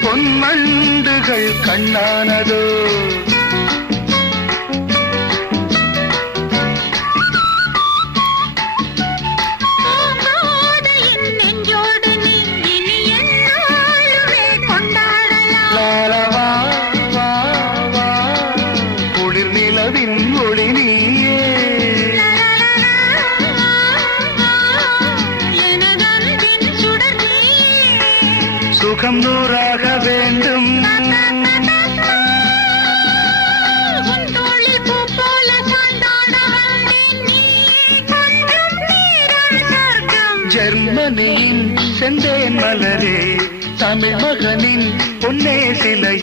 பொன்மண்டுகள் கண்ணானதோ சுகம் நூறாக வேண்டும் ஜெர்மனியின் செந்தேன் மலரே தமிழ் மகனின் பொன்னே சிலை